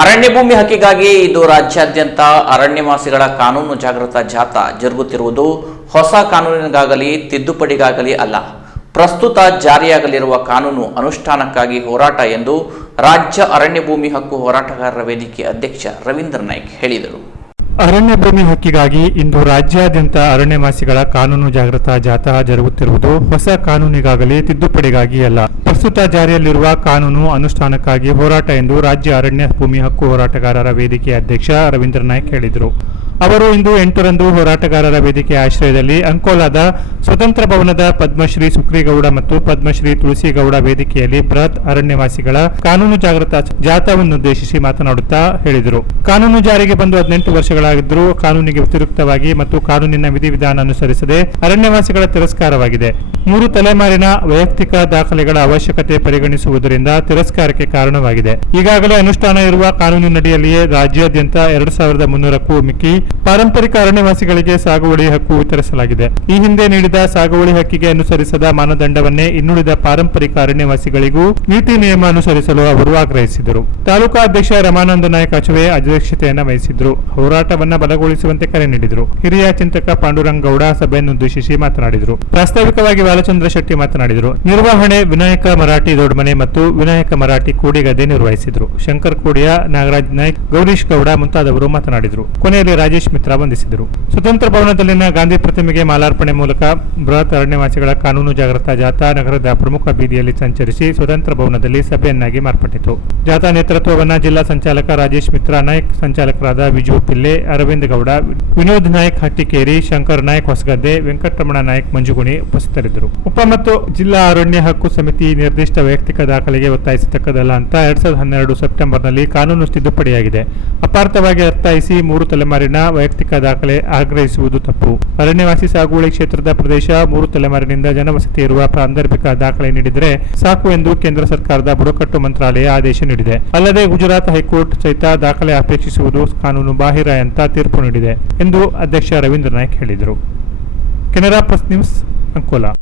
ಅರಣ್ಯ ಭೂಮಿ ಹಕ್ಕಿಗಾಗಿ ಇದು ರಾಜ್ಯಾದ್ಯಂತ ಅರಣ್ಯವಾಸಿಗಳ ಕಾನೂನು ಜಾಗೃತಾ ಜಾಥಾ ಜರುಗುತ್ತಿರುವುದು ಹೊಸ ಕಾನೂನಿಗಾಗಲಿ ತಿದ್ದುಪಡಿಗಾಗಲಿ ಅಲ್ಲ, ಪ್ರಸ್ತುತ ಜಾರಿಯಾಗಲಿರುವ ಕಾನೂನು ಅನುಷ್ಠಾನಕ್ಕಾಗಿ ಹೋರಾಟ ಎಂದು ರಾಜ್ಯ ಅರಣ್ಯ ಭೂಮಿ ಹಕ್ಕು ಹೋರಾಟಗಾರರ ವೇದಿಕೆ ಅಧ್ಯಕ್ಷ ರವೀಂದ್ರ ನಾಯ್ಕ್ ಹೇಳಿದರು. ಅರಣ್ಯ ಭೂಮಿ ಹಕ್ಕಿಗಾಗಿ ಇಂದು ರಾಜ್ಯಾದ್ಯಂತ ಅರಣ್ಯವಾಸಿಗಳ ಕಾನೂನು ಜಾಗೃತಾ ಜಾಥಾ ಜರುಗುತ್ತಿರುವುದು ಹೊಸ ಕಾನೂನಿಗಾಗಲಿ ತಿದ್ದುಪಡಿಗಾಗಿ ಅಲ್ಲ, ಪ್ರಸ್ತುತ ಜಾರಿಯಲ್ಲಿರುವ ಕಾನೂನು ಅನುಷ್ಠಾನಕ್ಕಾಗಿ ಹೋರಾಟ ಎಂದು ರಾಜ್ಯ ಅರಣ್ಯ ಭೂಮಿ ಹಕ್ಕು ಹೋರಾಟಗಾರರ ವೇದಿಕೆ ಅಧ್ಯಕ್ಷ ರವೀಂದ್ರ ನಾಯ್ಕ್ ಹೇಳಿದರು. ಅವರು ಇಂದು 8ರಂದು ಹೋರಾಟಗಾರರ ವೇದಿಕೆ ಆಶ್ರಯದಲ್ಲಿ ಅಂಕೋಲಾದ ಸ್ವತಂತ್ರ ಭವನದ ಪದ್ಮಶ್ರೀ ಸುಕ್ರಿಗೌಡ ಮತ್ತು ಪದ್ಮಶ್ರೀ ತುಳಸಿಗೌಡ ವೇದಿಕೆಯಲ್ಲಿ ಬೃಹತ್ ಅರಣ್ಯವಾಸಿಗಳ ಕಾನೂನು ಜಾಗೃತಾ ಜಾಥಾವನ್ನುದ್ದೇಶಿಸಿ ಮಾತನಾಡುತ್ತಾ ಹೇಳಿದರು. ಕಾನೂನು ಜಾರಿಗೆ ಬಂದು 18 ವರ್ಷಗಳಾಗಿದ್ದರೂ ಕಾನೂನಿಗೆ ವ್ಯತಿರಿಕ್ತವಾಗಿ ಮತ್ತು ಕಾನೂನಿನ ವಿಧಿವಿಧಾನ ಅನುಸರಿಸದೆ ಅರಣ್ಯವಾಸಿಗಳ ತಿರಸ್ಕಾರವಾಗಿದೆ. 3 ತಲೆಮಾರಿನ ವೈಯಕ್ತಿಕ ದಾಖಲೆಗಳ ಅವಶ್ಯಕತೆ ಪರಿಗಣಿಸುವುದರಿಂದ ತಿರಸ್ಕಾರಕ್ಕೆ ಕಾರಣವಾಗಿದೆ. ಈಗಾಗಲೇ ಅನುಷ್ಠಾನ ಇರುವ ಕಾನೂನಿನಡಿಯಲ್ಲಿಯೇ ರಾಜ್ಯಾದ್ಯಂತ 2300ಕ್ಕೂ ಮಿಕ್ಕಿ ಪಾರಂಪರಿಕ ಅರಣ್ಯವಾಸಿಗಳಿಗೆ ಸಾಗುವಳಿ ಹಕ್ಕು ವಿತರಿಸಲಾಗಿದೆ. ಈ ಹಿಂದೆ ನೀಡಿದ ಸಾಗುವಳಿ ಹಕ್ಕಿಗೆ ಅನುಸರಿಸದ ಮಾನದಂಡವನ್ನೇ ಇನ್ನುಳಿದ ಪಾರಂಪರಿಕ ಅರಣ್ಯವಾಸಿಗಳಿಗೂ ನೀತಿ ನಿಯಮ ಅನುಸರಿಸಲು ಅವರು ಆಗ್ರಹಿಸಿದರು. ತಾಲೂಕಾ ಅಧ್ಯಕ್ಷ ರಮಾನಂದ ನಾಯ್ಕ ಅಚವೆ ಅಧ್ಯಕ್ಷತೆಯನ್ನು ವಹಿಸಿದ್ರು. ಹೋರಾಟವನ್ನು ಬಲಗೊಳಿಸುವಂತೆ ಕರೆ ನೀಡಿದರು. ಹಿರಿಯ ಚಿಂತಕ ಪಾಂಡುರಂಗ ಗೌಡ ಸಭೆಯನ್ನುದ್ದೇಶಿಸಿ ಮಾತನಾಡಿದರು. ಪ್ರಾಸ್ತಾವಿಕವಾಗಿ ಬಾಲಚಂದ್ರ ಶೆಟ್ಟಿ ಮಾತನಾಡಿದರು. ನಿರ್ವಹಣೆ ವಿನಾಯಕ ಮರಾಠಿ ದೊಡ್ಮನೆ ಮತ್ತು ವಿನಾಯಕ ಮರಾಠಿ ಕೂಡಿಗದ್ದೆ ನಿರ್ವಹಿಸಿದರು. ಶಂಕರ್ ಕೋಡಿಯ, ನಾಗರಾಜ್ ನಾಯ್ಕ್, ಗೌರೀಶ್ ಗೌಡ ಮುಂತಾದವರು ಮಾತನಾಡಿದರು. ಕೊನೆಯಲ್ಲಿ ರಾಜೇಶ್ ಮಿತ್ರ ವಂದಿಸಿದರು. ಸ್ವತಂತ್ರ ಭವನದಲ್ಲಿನ ಗಾಂಧಿ ಪ್ರತಿಮೆಗೆ ಮಾಲಾರ್ಪಣೆ ಮೂಲಕ ಬೃಹತ್ ಅರಣ್ಯವಾಸಿಗಳ ಕಾನೂನು ಜಾಗೃತಾ ಜಾಥಾ ನಗರದ ಪ್ರಮುಖ ಬೀದಿಯಲ್ಲಿ ಸಂಚರಿಸಿ ಸ್ವತಂತ್ರ ಭವನದಲ್ಲಿ ಸಭೆಯನ್ನಾಗಿ ಮಾರ್ಪಟ್ಟಿತು. ಜಾಥಾ ನೇತೃತ್ವವನ್ನು ಜಿಲ್ಲಾ ಸಂಚಾಲಕ ರಾಜೇಶ್ ಮಿತ್ರ ನಾಯ್ಕ್, ಸಂಚಾಲಕರಾದ ವಿಜು ಪಿಲ್ಲೆ, ಅರವಿಂದ್ ಗೌಡ, ವಿನೋದ್ ನಾಯ್ಕ್ ಹಟ್ಟಿಕೇರಿ, ಶಂಕರ್ ನಾಯ್ಕ್ ಹೊಸಗದ್ದೆ, ವೆಂಕಟರಮಣ ನಾಯ್ಕ್ ಮಂಜುಗುಣಿ ಉಪಸ್ಥಿತರಿದ್ದರು. ಉಪ ಮತ್ತು ಜಿಲ್ಲಾ ಅರಣ್ಯ ಹಕ್ಕು ಸಮಿತಿ ನಿರ್ದಿಷ್ಟ ವೈಯಕ್ತಿಕ ದಾಖಲೆಗೆ ಒತ್ತಾಯಿಸತಕ್ಕದಲ್ಲ ಅಂತ 2012 ಸೆಪ್ಟೆಂಬರ್ನಲ್ಲಿ ಕಾನೂನು ತಿದ್ದುಪಡಿಯಾಗಿದೆ. ಅಪಾರ್ಥವಾಗಿ ಅರ್ಥೈಸಿ 3 ತಲೆಮಾರಿನ ವೈಯಕ್ತಿಕ ದಾಖಲೆ ಆಗ್ರಹಿಸುವುದು ತಪ್ಪು. ಅರಣ್ಯವಾಸಿ ಸಾಗುವಳಿ ಕ್ಷೇತ್ರದ ಪ್ರದೇಶ 3 ತಲೆಮಾರಿನಿಂದ ಜನವಸತಿ ಇರುವ ಸಾಂದರ್ಭಿಕ ದಾಖಲೆ ನೀಡಿದರೆ ಸಾಕು ಎಂದು ಕೇಂದ್ರ ಸರ್ಕಾರದ ಬುಡಕಟ್ಟು ಮಂತ್ರಾಲಯ ಆದೇಶ ನೀಡಿದೆ. ಅಲ್ಲದೆ ಗುಜರಾತ್ ಹೈಕೋರ್ಟ್ ಸಹಿತ ದಾಖಲೆ ಅಪೇಕ್ಷಿಸುವುದು ಕಾನೂನು ಬಾಹಿರ ಅಂತ ತೀರ್ಪು ನೀಡಿದೆ ಎಂದು ಅಧ್ಯಕ್ಷ ರವೀಂದ್ರ ನಾಯ್ಕ್ ಹೇಳಿದರು. Canara plus news, Ankola.